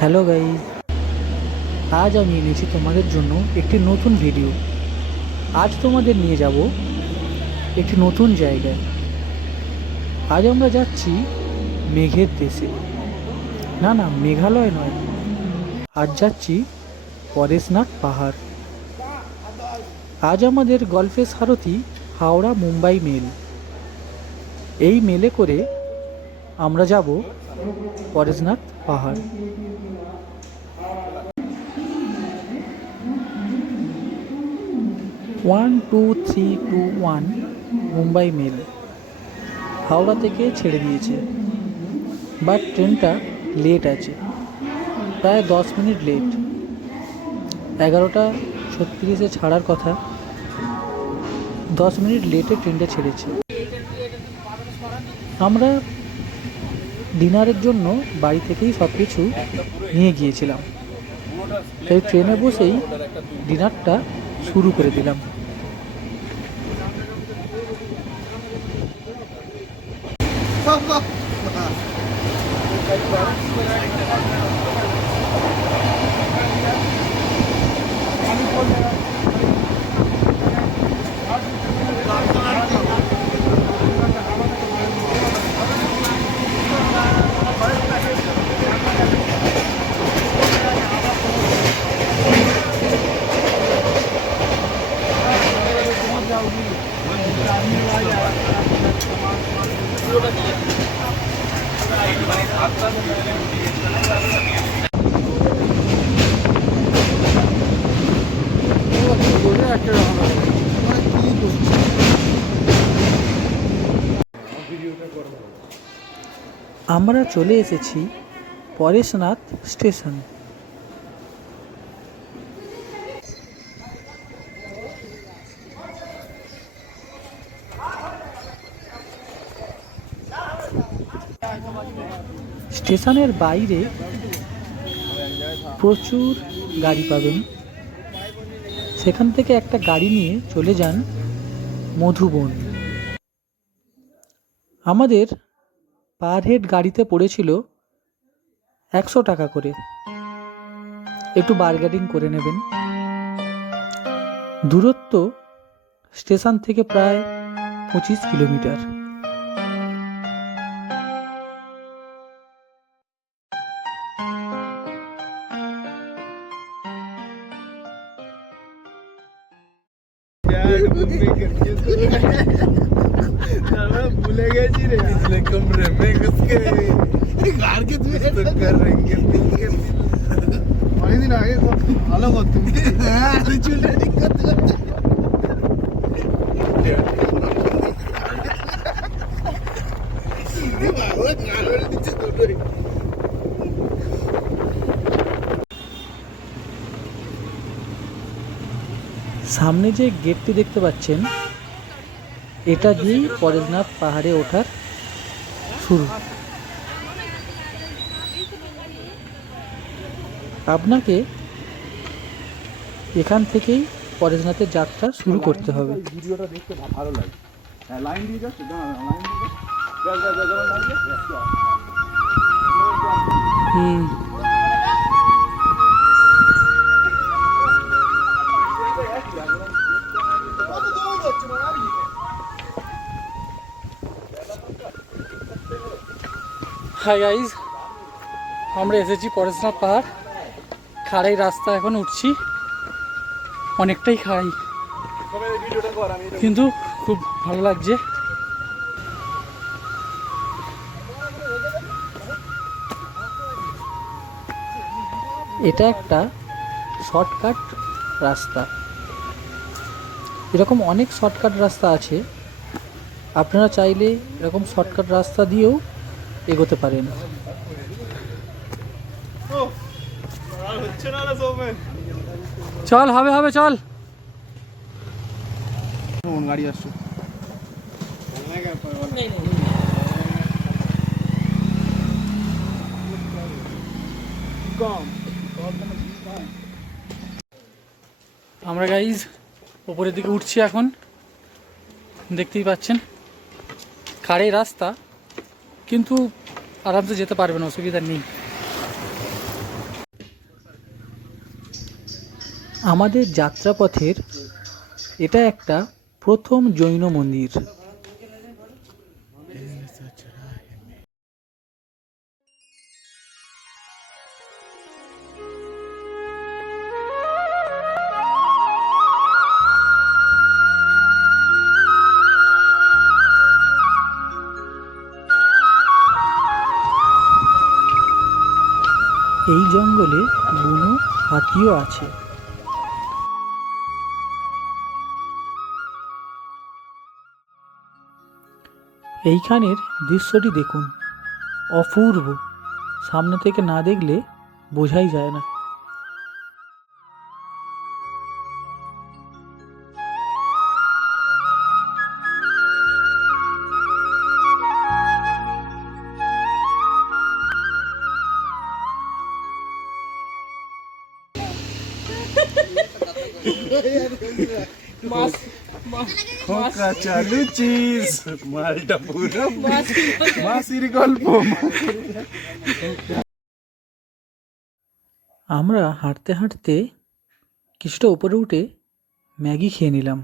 Hello guys, আজ আমি এনেছি তোমাদের জন্য একটি নতুন ভিডিও। আজ তোমাদের নিয়ে যাব একটি নতুন জায়গায়। আজ আমরা যাচ্ছি মেঘের দেশে। না না, মেঘালয় নয়, আজ যাচ্ছি পরেশনাথ পাহাড়। আজ আমাদের গল্পের সারথি হাওড়া মুম্বাই মেল। এই মেলে করে আমরা যাব পরেশনাথ পাহাড়। 12321 মুম্বাই মেল হাওড়া থেকে ছেড়ে দিয়েছে, বাট ট্রেনটা লেট আছে, প্রায় 10 মিনিট লেট। 11:36 ছাড়ার কথা, 10 মিনিট লেটে ট্রেনটা ছেড়েছে। আমরা ডিনারের জন্য বাড়ি থেকেই সব কিছু নিয়ে গিয়েছিলাম, তাই ট্রেনে বসেই ডিনারটা শুরু করে দিলাম। আমরা চলে এসেছি পরেশনাথ স্টেশন। স্টেশনের বাইরে প্রচুর গাড়ি পাবেন, সেখান থেকে একটা গাড়ি নিয়ে চলে যান মধুবন। আমাদের পার হেড গাড়িতে পড়েছিল 100 টাকা করে, একটু বার্গেনিং করে নেবেন। দূরত্ব স্টেশন থেকে প্রায় 25 কিলোমিটার। भूले गए जी रे पिछले कमरे में घुस के घर के तुम तो करेंगे दिन आगे तो अलग हो तुम चूल्हे दिक्कत সামনে যে গেটটি দেখতে পাচ্ছেন, এটা দিয়েই পরেশনাথ পাহাড়ে ওঠার শুরু। আপনাকে এখান থেকেই পরেশনাথের যাত্রা শুরু করতে হবে। ভিডিওটা দেখতে ভালো লাগে। হ্যাঁ, লাইন দিয়ে যাচ্ছে, লাইন দিয়ে হাই গাইজ, আমরা এসেছি পরেশনাথ পাহাড়। খাড়াই রাস্তা, এখন উঠছি, অনেকটাই খাড়াই, কিন্তু খুব ভালো লাগছে। এটা একটা শর্টকাট রাস্তা। এরকম অনেক শর্টকাট রাস্তা আছে, আপনারা চাইলে এরকম শর্টকাট রাস্তা দিয়েও এগোতে পারেন। চল, হবে হবে, চল। গাড়ি আসছে। আমরা গাইজ উপরের দিকে উঠছি এখন, দেখতেই পাচ্ছেন খাড়ে রাস্তা, কিন্তু আরামসে যেতে পারবেন, অসুবিধা নেই। আমাদের যাত্রাপথের এটা একটা প্রথম জৈন মন্দির। এই জঙ্গলে বুনো হাতিও আছে। এইখানের দৃশ্যটি দেখুন, অপূর্ব। সামনে থেকে না দেখলে বোঝাই যায় না। চালু চিজ মালটা পুরো মাসির গল্প। আমরা হাঁটতে হাঁটতে কিছুটা উপরে উঠে ম্যাগি খেয়ে নিলাম।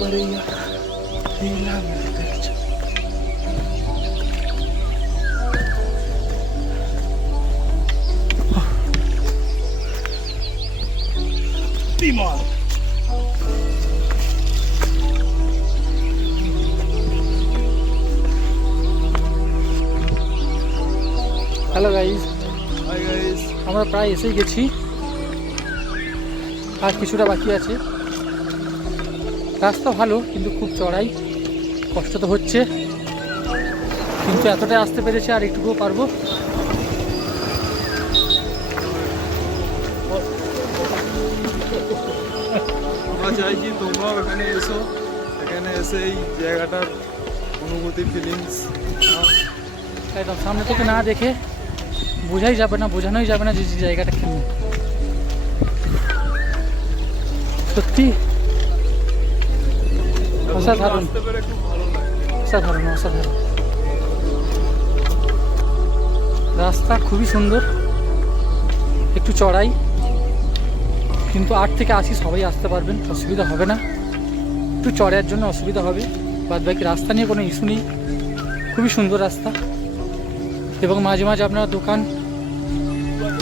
Maria, hilang kerja. Timor. Hello guys, Hi guys. আমরা প্রায় এসেই গেছি, আর কিছুটা বাকি আছে। রাস্তা ভালো, কিন্তু খুব চড়াই, কষ্ট তো হচ্ছে, কিন্তু এতটাই আসতে পেরেছি, আর একটুকুও পারবো। আমরা চাইছি সম্ভব এখানে এসো, এখানে এসে এই জায়গাটার অনুভূতি ফিলিংস একদম সামনে থেকে না দেখে বোঝাই যাবে না, বোঝানোই যাবে না যে জায়গাটা কেমন। সত্যি অসাধারণ, আসতে পেরে খুব ভালো লাগে। অসাধারণ, অসাধারণ। রাস্তা খুবই সুন্দর, একটু চড়াই, কিন্তু 8 থেকে 80 সবাই আসতে পারবেন, অসুবিধা হবে না। একটু চড়ার জন্য অসুবিধা হবে, বাদ বাকি রাস্তা নিয়ে কোনো ইস্যু নেই। খুবই সুন্দর রাস্তা, এবং মাঝে মাঝে আপনারা দোকান,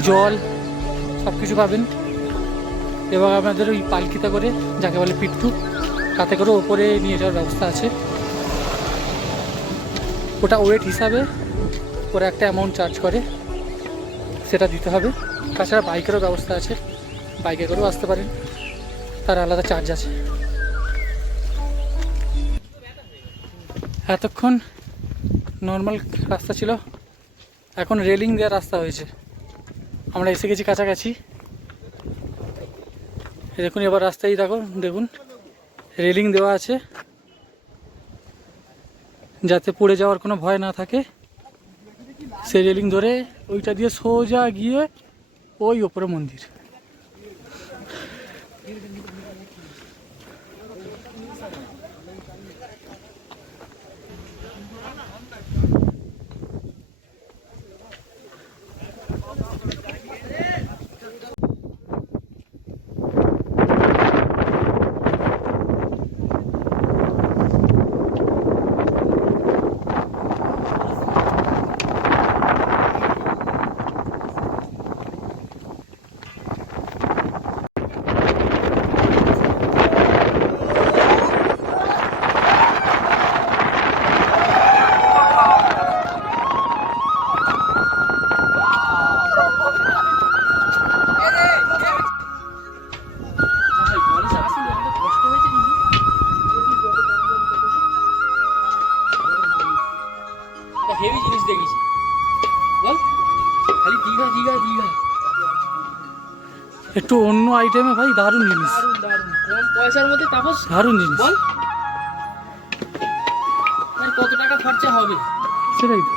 জল সব কিছু পাবেন। এবং আপনাদের ওই পালকিতে করে, যাকে বলে পিট্টু, তাতে করে ওপরে নিয়ে যাওয়ার ব্যবস্থা আছে। ওটা ওয়েট হিসাবে ওরা একটা অ্যামাউন্ট চার্জ করে, সেটা দিতে হবে। তাছাড়া বাইকেরও ব্যবস্থা আছে, বাইকে করেও আসতে পারেন, তার আলাদা চার্জ আছে। এতক্ষণ নর্মাল রাস্তা ছিল, এখন রেলিং দেওয়ার রাস্তা হয়েছে। আমরা এসে গেছি কাছাকাছি। দেখুন এবার রাস্তায় দেখুন রেলিং দেওয়া আছে, যাতে পড়ে যাওয়ার কোনো ভয় না থাকে। সেই রেলিং ধরে ওইটা দিয়ে সোজা গিয়ে ওই ওপরে মন্দির। হেভি জিনিস দেখেছি বল, খালি দীঘা দীঘা দীঘা। একটু অন্য আইটেমে ভাই, দারুণ জিনিস, দারুণ দারুণ, কম পয়সার মধ্যে তাপস দারুণ জিনিস। বল ভাই কত টাকা খরচা হবে? সেটাই তো।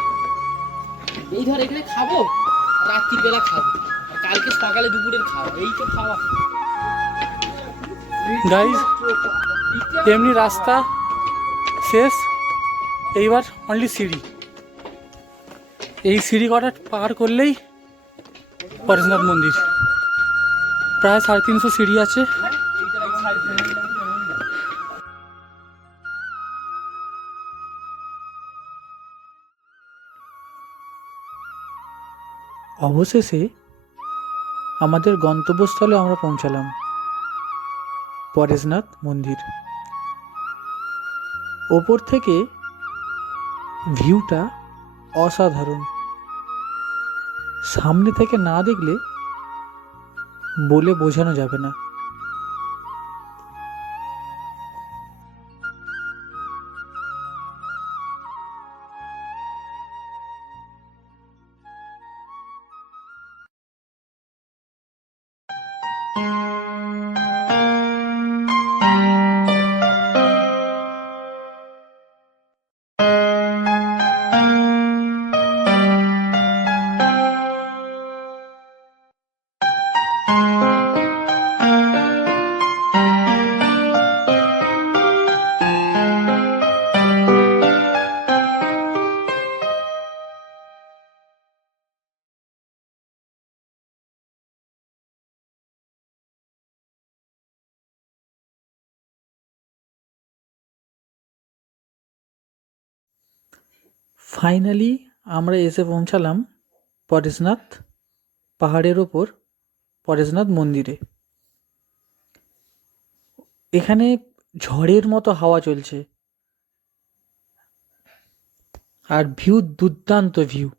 এই ধর এখানে খাবো, রাত্রির বেলা খাবো, আর কালকে সকালে দুপুরের খাওয়া, এই তো খাওয়া গাইস, এমনি রাস্তা শেষ, এইবার অনলি সিঁড়ি। এই সিঁড়ি কটা পার করলেই পরেশনাথ মন্দির। প্রায় 350 সিঁড়ি আছে। অবশেষে আমাদের গন্তব্যস্থলে আমরা পৌঁছালাম, পরেশনাথ মন্দির। ওপর থেকে ভিউটা অসাধারণ, সামনে থেকে না দেখলে বলে বোঝানো যাবে না। ফাইনালি আমরা এসে পৌঁছালাম পরেশনাথ পাহাড়ের ওপর, পরেশনাথ মন্দিরে। এখানে ঝড়ের মতো হাওয়া চলছে, আর ভিউ দুর্দান্ত ভিউ।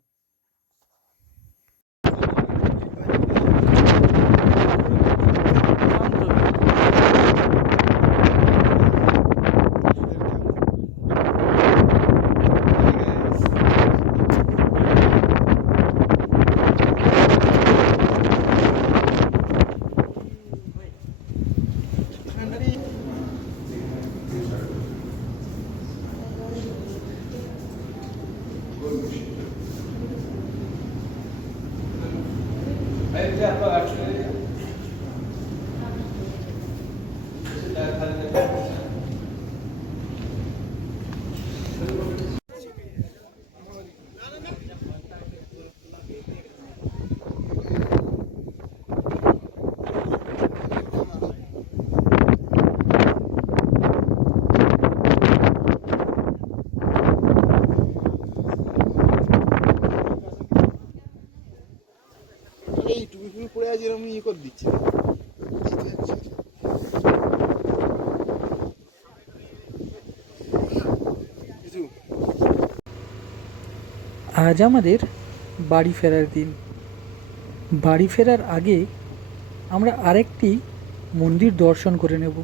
করে দিচ্ছে। কিছু আজ আমাদের বাড়ি ফেরার দিন। বাড়ি ফেরার আগে আমরা আরেকটি মন্দির দর্শন করে নেব।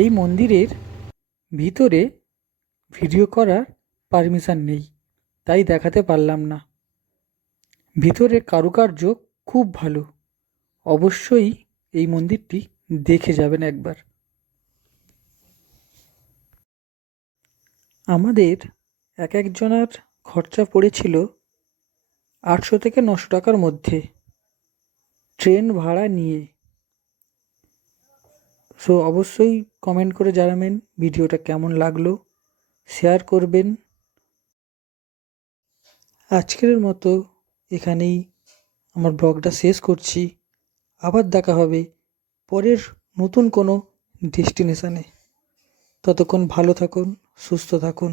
এই মন্দিরের ভিতরে ভিডিও করার পারমিশন নেই, তাই দেখাতে পারলাম না। ভিতরের কারুকার্য খুব ভালো, অবশ্যই এই মন্দিরটি দেখে যাবেন একবার। আমাদের এক একজনের খরচা পড়েছিল 800 থেকে 900 টাকার মধ্যে, ট্রেন ভাড়া নিয়ে। সো অবশ্যই কমেন্ট করে জানাবেন ভিডিওটা কেমন লাগলো, শেয়ার করবেন। আজকের মতো এখানেই আমার ব্লগটা শেষ করছি। আবার দেখা হবে পরের নতুন কোনো ডেস্টিনেশনে। ততক্ষণ ভালো থাকুন, সুস্থ থাকুন।